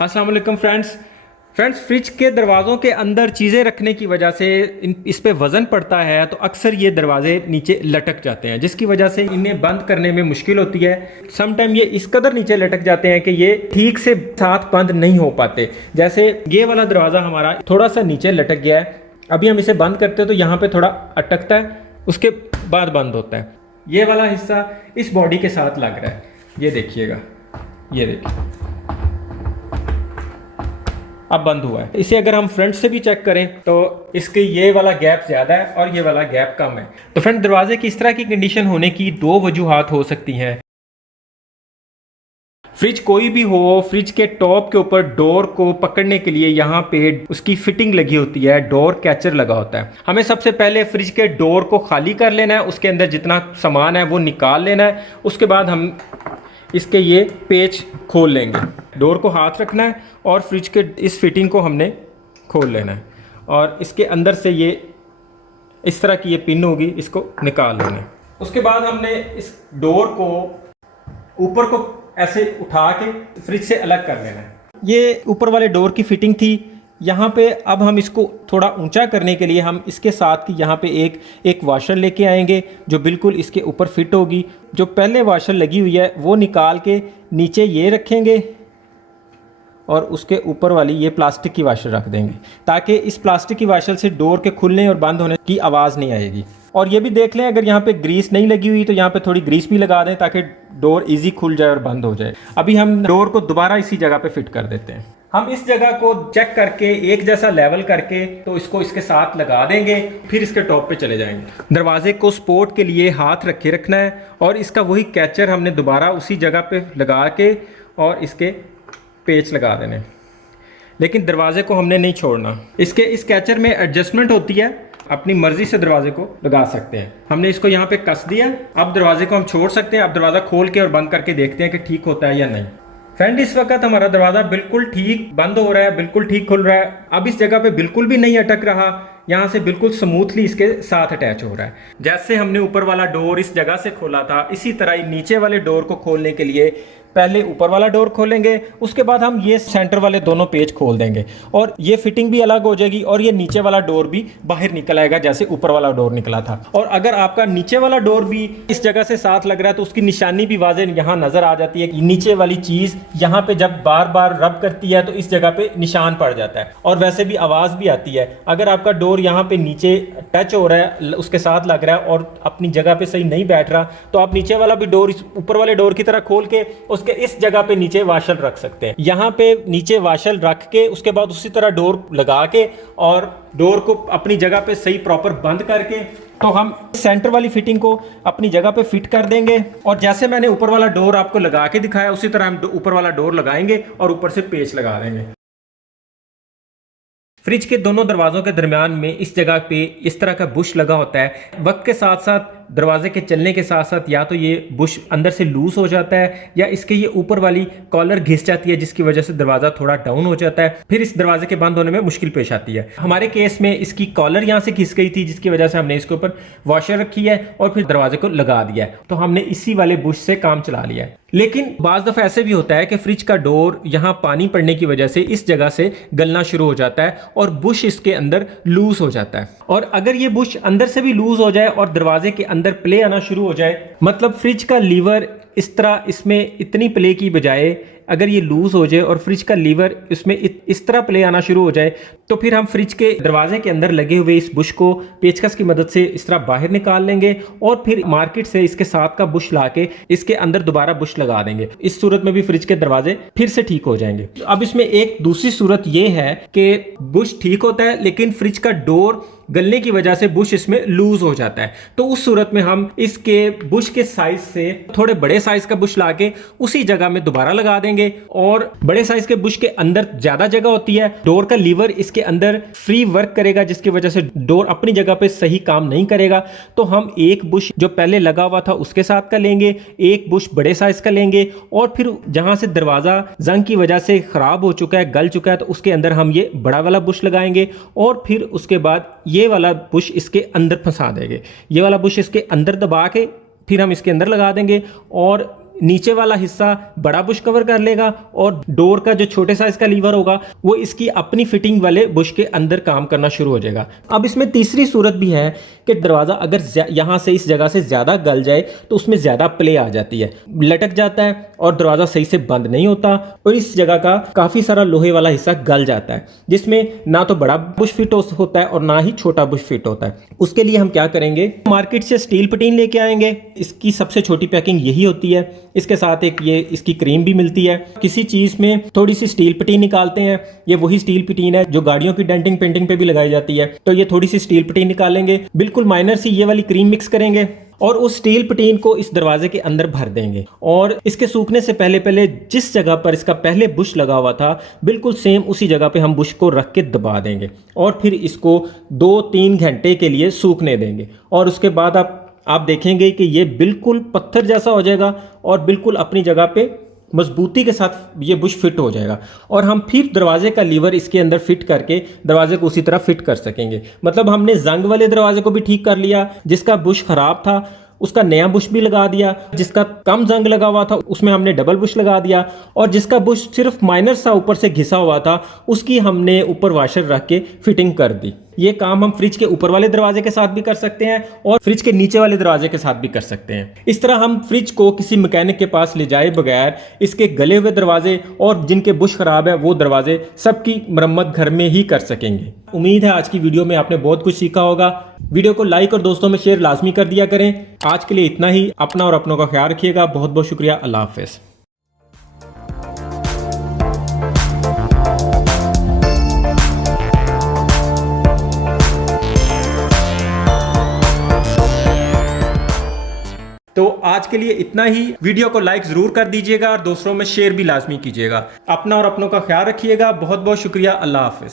अस्सलाम वालेकुम friends fridge के दरवाज़ों के अंदर चीज़ें रखने की वजह से इस पे वज़न पड़ता है तो अक्सर ये दरवाजे नीचे लटक जाते हैं, जिसकी वजह से इन्हें बंद करने में मुश्किल होती है। समटाइम ये इस कदर नीचे लटक जाते हैं कि ये ठीक से साथ बंद नहीं हो पाते। जैसे ये वाला दरवाज़ा हमारा थोड़ा सा नीचे लटक गया है, अभी हम इसे बंद करते हैं तो यहाँ पर थोड़ा अटकता है, उसके बाद बंद होता है। ये वाला हिस्सा इस बॉडी के साथ लग रहा है, ये देखिएगा, ये देखिए अब बंद हुआ है। इसे अगर हम फ्रंट से भी चेक करें तो इसके ये वाला गैप ज़्यादा है और ये वाला गैप कम है। तो फ्रेंड, दरवाजे की इस तरह की कंडीशन होने की दो वजूहात हो सकती हैं। फ्रिज कोई भी हो, फ्रिज के टॉप के ऊपर डोर को पकड़ने के लिए यहाँ पे उसकी फिटिंग लगी होती है, डोर कैचर लगा होता है। हमें सबसे पहले फ्रिज के डोर को खाली कर लेना है, उसके अंदर जितना सामान है वो निकाल लेना है। उसके बाद हम इसके ये पेच खोल लेंगे, डोर को हाथ रखना है और फ्रिज के इस फिटिंग को हमने खोल लेना है और इसके अंदर से ये इस तरह की ये पिन होगी, इसको निकाल लेना है। उसके बाद हमने इस डोर को ऊपर को ऐसे उठा के फ्रिज से अलग कर लेना है। ये ऊपर वाले डोर की फिटिंग थी। यहाँ पे अब हम इसको थोड़ा ऊंचा करने के लिए हम इसके साथ की यहाँ पे एक वाशर लेके आएंगे जो बिल्कुल इसके ऊपर फिट होगी। जो पहले वाशर लगी हुई है वो निकाल के नीचे ये रखेंगे और उसके ऊपर वाली ये प्लास्टिक की वाशर रख देंगे ताकि इस प्लास्टिक की वाशर से डोर के खुलने और बंद होने की आवाज़ नहीं आएगी। और ये भी देख लें, अगर यहाँ पे ग्रीस नहीं लगी हुई तो यहाँ पे थोड़ी ग्रीस भी लगा दें ताकि डोर इजी खुल जाए और बंद हो जाए। अभी हम डोर को दोबारा इसी जगह पे फिट कर देते हैं। हम इस जगह को चेक करके एक जैसा लेवल करके तो इसको इसके साथ लगा देंगे, फिर इसके टॉप पे चले जाएंगे। दरवाजे को सपोर्ट के लिए हाथ रखे रखना है और इसका वही कैचर हमने दोबारा उसी जगह पे लगा के और इसके पेच लगा देने, लेकिन दरवाजे को हमने नहीं छोड़ना। इसके इस कैचर में एडजस्टमेंट होती है, अपनी मर्जी से दरवाजे को लगा सकते हैं। हमने इसको यहाँ पे कस दिया, अब दरवाजे को हम छोड़ सकते हैं। अब दरवाज़ा खोल के और बंद करके देखते हैं कि ठीक होता है या नहीं। फ्रेंड, इस वक्त हमारा दरवाज़ा बिल्कुल ठीक बंद हो रहा है, बिल्कुल ठीक खुल रहा है। अब इस जगह पे बिल्कुल भी नहीं अटक रहा, यहाँ से बिल्कुल स्मूथली इसके साथ अटैच हो रहा है। जैसे हमने ऊपर वाला डोर इस जगह से खोला था, इसी तरह नीचे वाले डोर को खोलने के लिए पहले ऊपर वाला डोर खोलेंगे, उसके बाद हम ये सेंटर वाले दोनों पेज खोल देंगे और ये फिटिंग भी अलग हो जाएगी और ये नीचे वाला डोर भी बाहर निकल आएगा जैसे ऊपर वाला डोर निकला था। और अगर आपका नीचे वाला डोर भी इस जगह से साथ लग रहा है तो उसकी निशानी भी वाज़ेह यहाँ नजर आ जाती है। नीचे वाली चीज़ यहाँ पे जब बार बार रब करती है तो इस जगह पे निशान पड़ जाता है और वैसे भी आवाज़ भी आती है। अगर आपका डोर यहाँ पे नीचे टच हो रहा है, उसके साथ लग रहा है और अपनी जगह पे सही नहीं बैठ रहा, तो आप नीचे वाला भी डोर ऊपर वाले डोर की तरह खोल के उसके इस जगह पे नीचे वाशल रख सकते हैं। यहाँ पे नीचे वाशल रख के उसके बाद उसी तरह डोर लगा के और डोर को अपनी जगह पे सही प्रॉपर बंद करके तो हम सेंटर वाली फिटिंग को अपनी जगह पे फिट कर देंगे। और जैसे मैंने ऊपर वाला डोर आपको लगा के दिखाया उसी तरह हम ऊपर वाला डोर लगाएंगे और ऊपर से पेच लगा देंगे। फ्रिज के दोनों दरवाजों के दरमियान में इस जगह पे इस तरह का बुश लगा होता है। वक्त के साथ साथ दरवाजे के चलने के साथ साथ या तो ये बुश अंदर से लूज हो जाता है या इसके ये ऊपर वाली कॉलर घिस जाती है, जिसकी वजह से दरवाज़ा थोड़ा डाउन हो जाता है। फिर इस दरवाजे के बंद होने में मुश्किल पेश आती है। हमारे केस में इसकी कॉलर यहाँ से घिस गई थी, जिसकी वजह से हमने इसके ऊपर वॉशर रखी है और फिर दरवाजे को लगा दिया है, तो हमने इसी वाले बुश से काम चला लिया है। लेकिन बाज़ दफ़ा ऐसे भी होता है कि फ्रिज का डोर यहाँ पानी पड़ने की वजह से इस जगह से गलना शुरू हो जाता है और बुश इसके अंदर लूज हो जाता है। और अगर ये बुश अंदर से भी लूज हो जाए और दरवाजे के अंदर प्ले आना शुरू हो जाए, मतलब फ्रिज का लीवर इस तरह इसमें इतनी प्ले की बजाय अगर ये लूज हो जाए और फ्रिज का लीवर इसमें इस तरह प्ले आना शुरू हो जाए, तो फिर हम फ्रिज के दरवाजे के अंदर लगे हुए इस बुश को पेचकस की मदद से इस तरह बाहर निकाल लेंगे और फिर मार्केट से इसके साथ का बुश लाके इसके अंदर दोबारा बुश लगा देंगे। इस सूरत में भी फ्रिज के दरवाजे फिर से ठीक हो जाएंगे। अब इसमें एक दूसरी सूरत ये है कि बुश ठीक होता है लेकिन फ्रिज का डोर गलने की वजह से बुश इसमें लूज हो जाता है, तो उस सूरत में हम इसके बुश के साइज से थोड़े बड़े साइज का बुश लाके उसी जगह में दोबारा लगा देंगे। और बड़े साइज के बुश के अंदर ज्यादा जगह होती है, डोर का लीवर इसके अंदर फ्री वर्क करेगा, जिसकी वजह से डोर अपनी जगह पे सही काम नहीं करेगा। तो हम एक बुश जो पहले लगा हुआ था उसके साथ का लेंगे, एक बुश बड़े साइज का लेंगे और फिर जहां से दरवाजा जंग की वजह से खराब हो चुका है, गल चुका है, तो उसके अंदर हम ये बड़ा वाला बुश लगाएंगे और फिर उसके बाद ये वाला बुश इसके अंदर फंसा देंगे। ये वाला बुश इसके अंदर दबा के फिर हम इसके अंदर लगा देंगे और नीचे वाला हिस्सा बड़ा बुश कवर कर लेगा और डोर का जो छोटे साइज का लीवर होगा वो इसकी अपनी फिटिंग वाले बुश के अंदर काम करना शुरू हो जाएगा। अब इसमें तीसरी सूरत भी है कि दरवाज़ा अगर यहाँ से इस जगह से ज़्यादा गल जाए तो उसमें ज़्यादा प्ले आ जाती है, लटक जाता है और दरवाज़ा सही से बंद नहीं होता और इस जगह का काफ़ी सारा लोहे वाला हिस्सा गल जाता है, जिसमें ना तो बड़ा बुश फिट होता है और ना ही छोटा बुश फिट होता है। उसके लिए हम क्या करेंगे, मार्केट से स्टील पटीन लेके आएंगे। इसकी सबसे छोटी पैकिंग यही होती है, इसके साथ एक ये इसकी क्रीम भी मिलती है। किसी चीज़ में थोड़ी सी स्टील पटीन निकालते हैं, ये वही स्टील पटीन है जो गाड़ियों की डेंटिंग पेंटिंग पे भी लगाई जाती है। तो ये थोड़ी सी स्टील पटीन निकालेंगे, बिल्कुल माइनर सी ये वाली क्रीम मिक्स करेंगे और उस स्टील पटीन को इस दरवाजे के अंदर भर देंगे और इसके सूखने से पहले पहले जिस जगह पर इसका पहले बुश लगा हुआ था बिल्कुल सेम उसी जगह पे हम बुश को रख के दबा देंगे और फिर इसको 2-3 घंटे के लिए सूखने देंगे। और उसके बाद आप देखेंगे कि ये बिल्कुल पत्थर जैसा हो जाएगा और बिल्कुल अपनी जगह पे मजबूती के साथ ये बुश फिट हो जाएगा और हम फिर दरवाजे का लीवर इसके अंदर फिट करके दरवाजे को उसी तरह फिट कर सकेंगे। मतलब हमने जंग वाले दरवाजे को भी ठीक कर लिया, जिसका बुश खराब था उसका नया बुश भी लगा दिया, जिसका कम जंग लगा हुआ था उसमें हमने डबल बुश लगा दिया और जिसका बुश सिर्फ माइनर सा ऊपर से घिसा हुआ था उसकी हमने ऊपर वाशर रख के फिटिंग कर दी। ये काम हम फ्रिज के ऊपर वाले दरवाजे के साथ भी कर सकते हैं और फ्रिज के नीचे वाले दरवाजे के साथ भी कर सकते हैं। इस तरह हम फ्रिज को किसी मैकेनिक के पास ले जाए बगैर इसके गले हुए दरवाजे और जिनके बुश खराब है वो दरवाजे सबकी मरम्मत घर में ही कर सकेंगे। उम्मीद है आज की वीडियो में आपने बहुत कुछ सीखा होगा। वीडियो को लाइक और दोस्तों में शेयर लाजमी कर दिया करें। आज के लिए इतना ही। अपना और अपनों का ख्याल रखिएगा। बहुत बहुत शुक्रिया। अल्लाह हाफिज़। तो आज के लिए इतना ही। वीडियो को लाइक जरूर कर दीजिएगा और दोस्तों में शेयर भी लाजमी कीजिएगा। अपना और अपनों का ख्याल रखिएगा। बहुत बहुत शुक्रिया। अल्लाह हाफिज़।